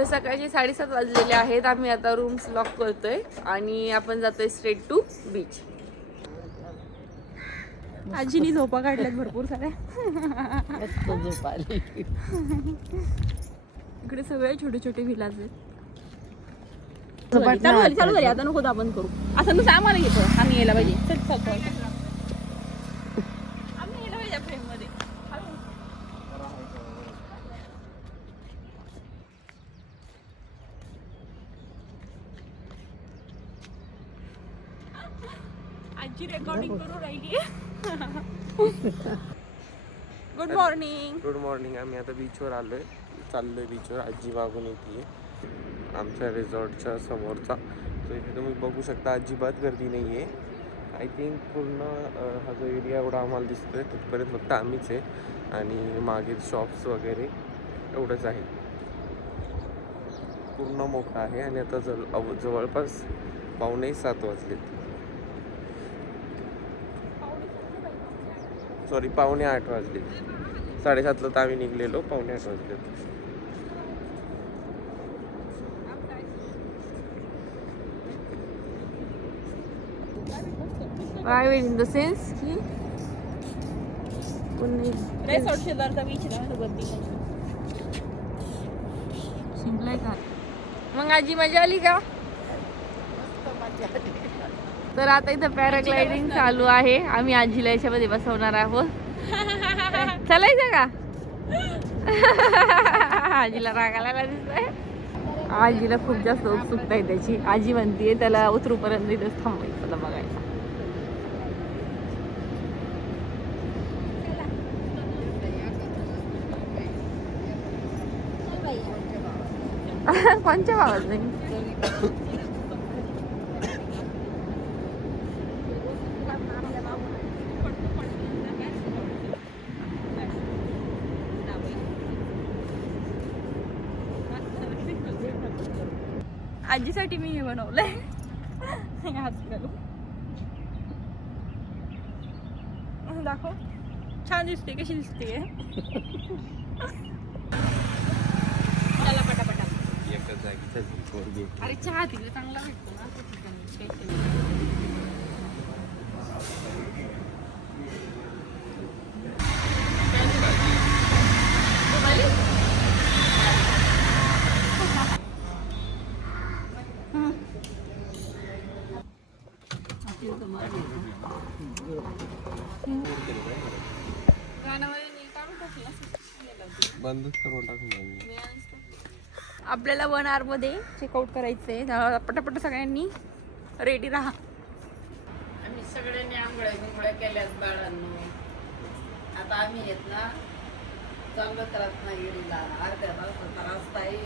तर सकाळचे 7:30 वाजलेले आहेत. आम्ही आता रूम्स लॉक करतोय आणि आपण जातोय स्ट्रेट टू बीच. आजीनी झोपा काढल्यात भरपूर साऱ्या. झोप आली. इकडे सगळे छोटे छोटे विलाज आहेत. चालू झाली आता नको आपण करू असं नुसतं आम्हाला घेतो. आम्ही यायला पाहिजे. आम्ही यायला पाहिजे फ्रेम मध्ये. आजी रेकॉर्डिंग करू राहिली. Good morning. Good morning. आम्ही आता बीचवर आलोय. चाललोय बीचवर. आजी मागून येते आमच्या रिसॉर्टच्या समोरचा. तर इथे तुम्ही बघू शकता अजिबात गर्दी नाही आहे. आय थिंक पूर्ण हा जो एरिया एवढा आम्हाला दिसतोय तिथपर्यंत फक्त आम्हीच आहे आणि मागे शॉप्स वगैरे एवढंच आहे. पूर्ण मोठा आहे आणि आता जवळपास 6:45 वाजलेत. सॉरी 7:45 वाजले. 7:30ला तर आम्ही निघलेलो. 7:45 वाजले. Private in the sense की रिसॉर्ट शेजारचा बीच ना गर्दी शिंपलाय का. मग आजी मजा आली का. तर आता इथं पॅराग्लायडिंग चालू आहे. आम्ही आजीला याच्यामध्ये बसवणार आहोत. चालायचं का. आजीला रागाला दिसतंय. आजीला खूप जास्त उत्सुकता आहे त्याची. आजी म्हणतीये त्याला उतरूपर्यंत इथंच थांबायचं त्याला बघायला. कोणच्या भावात नाही. आजीसाठी मी हे बनवलंय. दाखव. छान दिसते. कशी दिसते. चला पटापटा. अरे चहा तिकडे चांगला भेटतो ना त्या ठिकाणी. बंदच करून टाकून आपल्याला 1 hour मध्ये चेकआउट करायचंय. पटापट सगळ्यांनी रेडी राहा. आम्ही सगळ्यांनी आंघोळ्या केल्यात बाळांनो. आता आम्ही येत ना चांगलं रत्नागिरीला अर्ध्या तासाचा रस्ता आहे.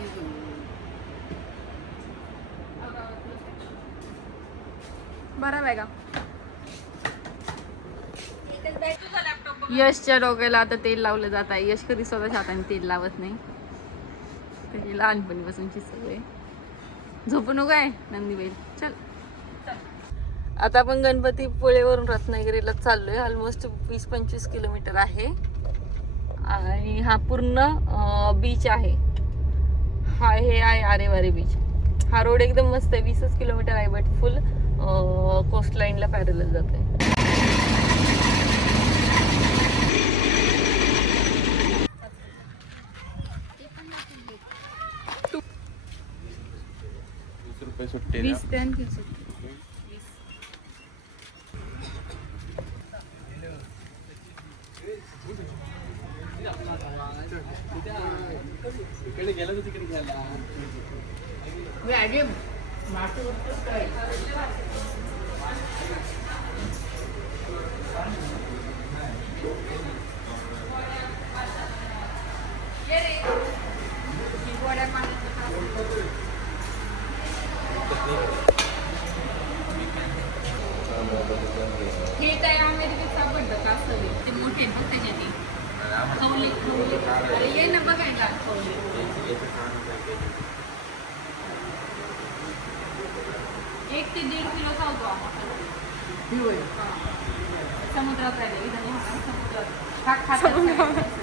बरा बॅगा. यशच्या डोक्याला आता तेल लावलं जात आहे. यश कधी स्वतःच्या हाताने तेल लावत नाही. त्याची लहानपणीपासूनची सवय. झोपू नको आहे नंदीबाई. चल आता आपण गणपतीपुळेवरून रत्नागिरीला चाललोय. ऑलमोस्ट 20-25 किलोमीटर आहे आणि हा पूर्ण बीच आहे. हे आहे आरेवारे बीच. हा रोड एकदम मस्त आहे. 20 किलोमीटर आहे बट फुल कोस्ट लाईनला पॅरलल जात आहे. सुट्टे 20 ते आणखी इकडे गेलं तर तिकडे घ्यायला. हे काय अमेरिकेत सापडतं का असं ते मोठे बघ त्याच्यात खवले खवले. अरे ये ना बघायला खवले. एक ते 1.5 किलो खावतो आम्हाला. समुद्रात राहिले इथं समुद्रात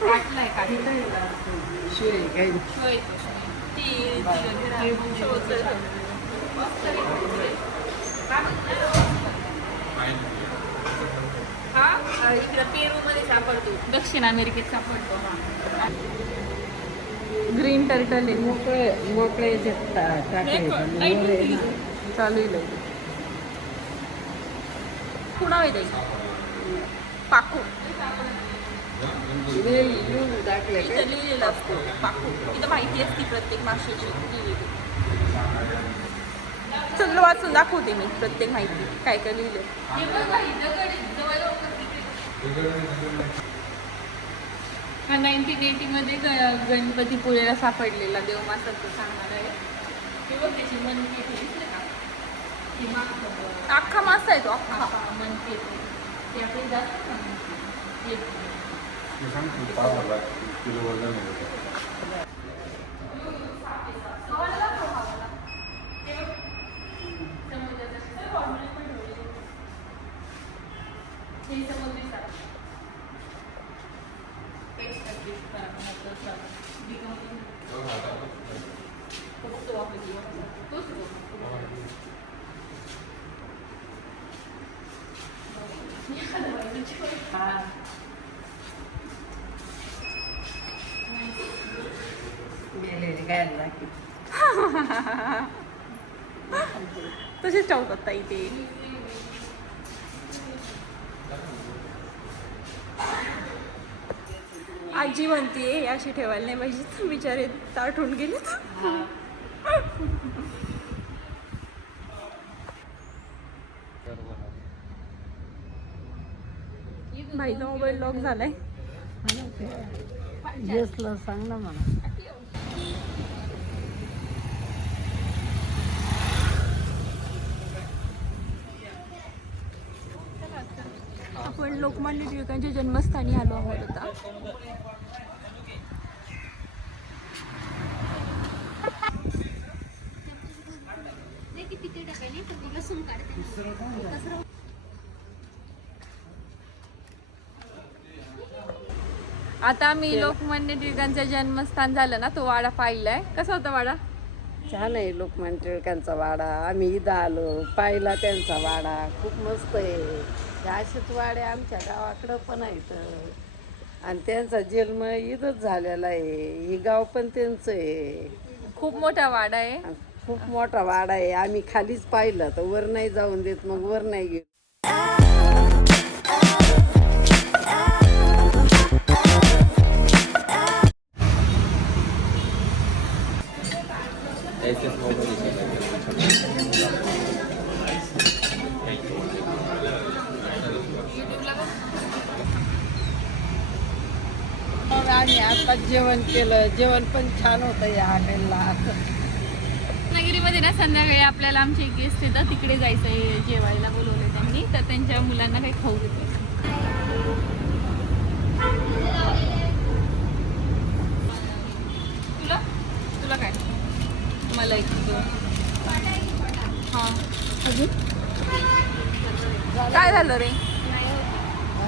काटलाय काटलाय. हा इकडं पेरू मध्ये सापडतो, दक्षिण अमेरिकेत सापडतो. हा ग्रीन टर्टल आहे. मोकळे चालू आहे. कुणा आहे ताई? पाकू इथं लिहिलेलं असतं. पाकू इथं माहिती असते प्रत्येक माशाची लिहिलेली. सगळं वाचून दाखवते मी प्रत्येक माहिती काय काय लिहिलं. हा 1980 मध्ये गणपतीपुळेला सापडलेला देवमासाचं सांगणार आहे. तेव्हा त्याची मनके अख्खा मासा आहे तो, अख्खा मनके ते आपले जास्त किलो वजन तसेच ठेवतात ताई ते. आजी म्हणते अशी ठेवायला नाही पाहिजे, बिचारे ताटून गेले. भाईचा मोबाईल लॉक झालाय. सांग ना मला. आपण लोकमान्य टिळकांच्या जन्मस्थानी आलो आहोत आता. आता मी लोकमान्य टिळकांचं जन्मस्थान झालं ना, तो वाडा पाहिलाय. कसा होता वाडा? छान आहे लोकमान्य टिळकांचा वाडा. आम्ही इथं आलो, पाहिला त्यांचा वाडा, खूप मस्त आहे. असेच वाडे आमच्या गावाकडं पण आहेत आणि त्यांचा जन्म इथंच झालेला आहे. हे गाव पण त्यांचं आहे. खूप मोठा वाडा आहे. खूप मोठा वाडा आहे. आम्ही खालीच पाहिलं तर वर नाही जाऊन देत, मग वर नाही गेलो. आम्ही आता जेवण केलं. जेवण पण छान होतं या हॉटेलला. रत्नागिरीमध्ये ना संध्याकाळी आपल्याला आमचे गेस्ट येतात, तिकडे जायचं आहे. जेवायला बोलवलं त्यांनी, तर त्यांच्या मुलांना काही खाऊ देतो. तुला तुला काय? मला एक हां काय झालं रे?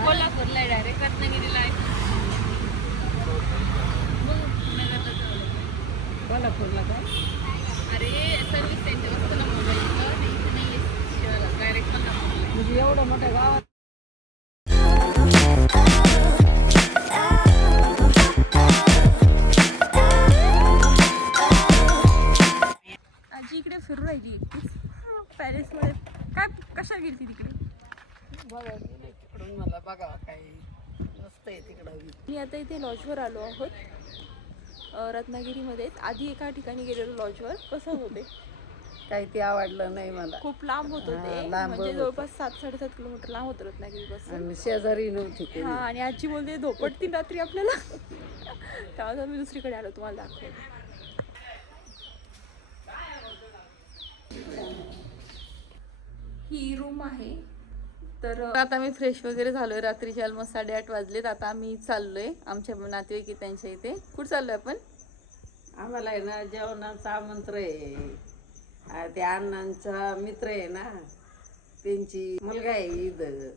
कोल्हापूरला आहे डायरेक्ट, रत्नागिरीला आहे. कोल्हापूरला काय? अरे सर्व्हिस सेंटर असतं ना मोबाईलचं, ते इथे नाही आहे डायरेक्ट कोल्हापूरला. म्हणजे एवढं मोठं गाव. आजी इकडे फिरू राहिली एकटीच पॅलेसमध्ये. काय कशा गेली तिकडे? बघा तिकडून मला बघा काय मस्त आहे तिकडं. मी आता इथे लॉजवर आलो आहोत रत्नागिरीमध्ये. आधी एका ठिकाणी गेलेलो लॉजवर. कसं होते? काही ते आवडलं नाही मला. खूप लांब होत होते, म्हणजे जवळपास 7-7.5 किलोमीटर लांब होतं रत्नागिरीपासून. शेजारी नव्हती. हा आणि आजी बोलते धोपटतील रात्री आपल्याला. तेव्हा मी दुसरीकडे आलो, तुम्हाला दाखवतो. ही रूम आहे. तर आता मी फ्रेश वगैरे झालोय. रात्रीचे ऑलमोस्ट 8:30 वाजलेत. आता आम्ही चाललोय आमच्या नातेवाईक त्यांच्या इथे. कुठं चाललोय आपण? आम्हाला आहे ना जेवणाचं आमंत्रण आहे. त्या अण्णांचा मित्र आहे ना, त्यांची मुलगा आहे इथं.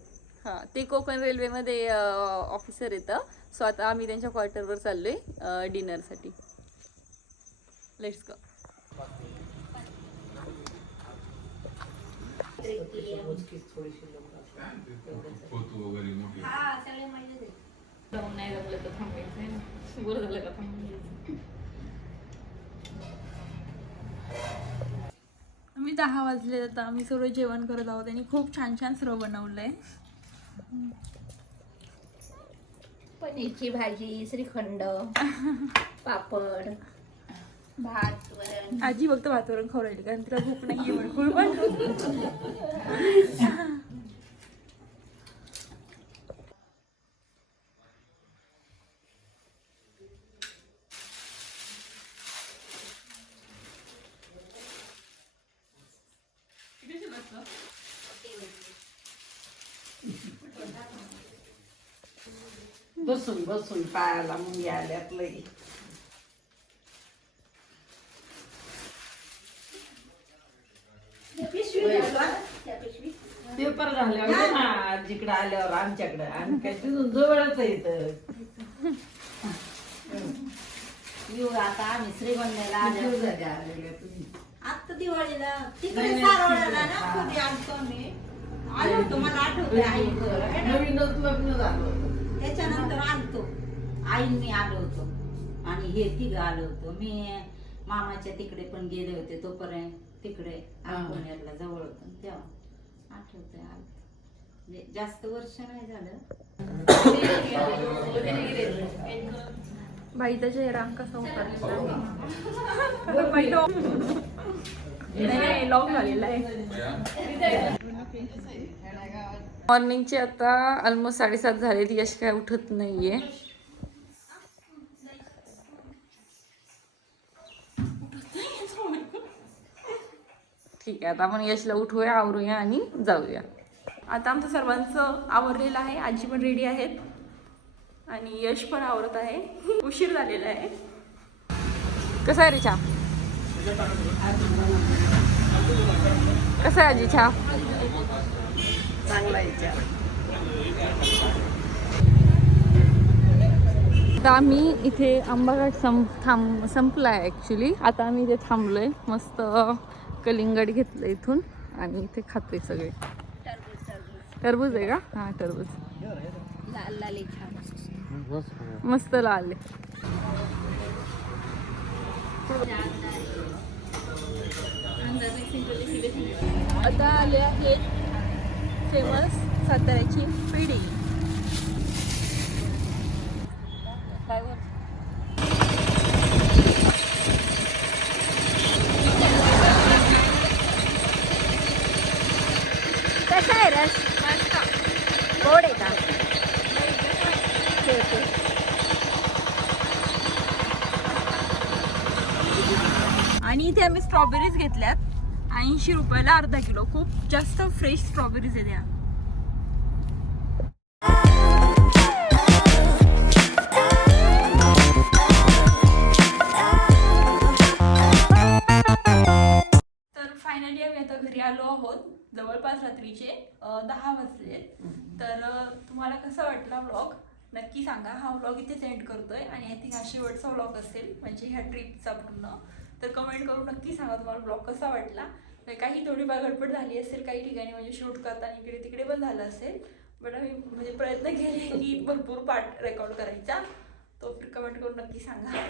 हां, ते कोकण रेल्वेमध्ये ऑफिसर येतं. सो आता आम्ही त्यांच्या क्वार्टरवर चाललोय डिनरसाठी. Let's go. नाही जमलं तर थांबायचं आहे ना. बरं झालं का थांबायचं. आम्ही 10 वाजले आता आम्ही सर्व जेवण करत आहोत आणि खूप छान छान सर्व बनवलंय. पनीरची भाजी, श्रीखंड, पापड, भात, वरण. आजी फक्त भातवरून खाऊ राहिली कारण तिला भूक नाहीये बिलकुल पण. बसून बसून पायाला मुंग्या आल्यात लई. पेपर झाल्यावर ना आजीकडे आल्यावर आमच्याकडे आणि काय तिथून जवळच येत. येऊ आता आम्ही श्रीगोंद्याला आलो. तुम्ही आता दिवाळीला तिकडे सारवळला ना कधी आणतो आम्ही. आलो होतो मला आठवतंय आईकडं. नवीनच लग्न झालं त्याच्यानंतर आणतो. आईंनी आलो होतो आणि हे तिघं आलो होतो. मी मामाच्या तिकडे पण गेले होते तोपर्यंत तिकडे पुण्याला जवळ होतं तेव्हा आठवतंय आलो. म्हणजे जास्त वर्ष नाही झालं. बाईचा चेहरा कसा उतरलेला नाही लॉक झालेला आहे. मॉर्निंगचे आता ऑलमोस्ट 7:30 झाले. यश काय उठत नाहीये. ठीक आहे आता आपण यशला उठवूया आवरूया आणि जाऊया. आता आमचं सर्वांचं आवरलेलं आहे. आजी पण रेडी आहेत आणि यश पण आवरत आहे. उशीर झालेला आहे. कसा आहे रे चहा? कसा आहे आजी चहा? चांगला आहे. आता आम्ही इथे आंबाघाट संपला आहे ॲक्च्युली. आता आम्ही इथे थांबलोय. मस्त कलिंगड घेतलं इथून आणि इथे खातोय सगळे. टरबूज आहे का? हां टरबूज लाल लाल छान मस्त लाल आहे. आता आले आहेत फेमस साताऱ्याची पेढी. कसा आहे रस? गोड आहे का? आणि इथे आम्ही स्ट्रॉबेरीज घेतल्यात 80 रुपयाला अर्धा किलो. खूप जास्त फ्रेश स्ट्रॉबेरीज आहेत या. तर फायनली आम्ही आता घरी आलो आहोत. जवळपास रात्रीचे 10 वाजले. तर तुम्हाला कसा वाटला व्लॉग नक्की सांगा. हा व्लॉग इथे सेंड करतोय आणि आय थिंक हा शेवटचा व्लॉग असेल म्हणजे ह्या ट्रिपचा पूर्ण. तर कमेंट करून नक्की सांगा तुम्हाला ब्लॉग कसा वाटला. काही थोडीफार गडबड झाली असेल काही ठिकाणी म्हणजे शूट करताना इकडे तिकडे पण झालं असेल. बट आम्ही म्हणजे प्रयत्न केले की भरपूर पार्ट रेकॉर्ड करायचा. तो कमेंट करून नक्की सांगा.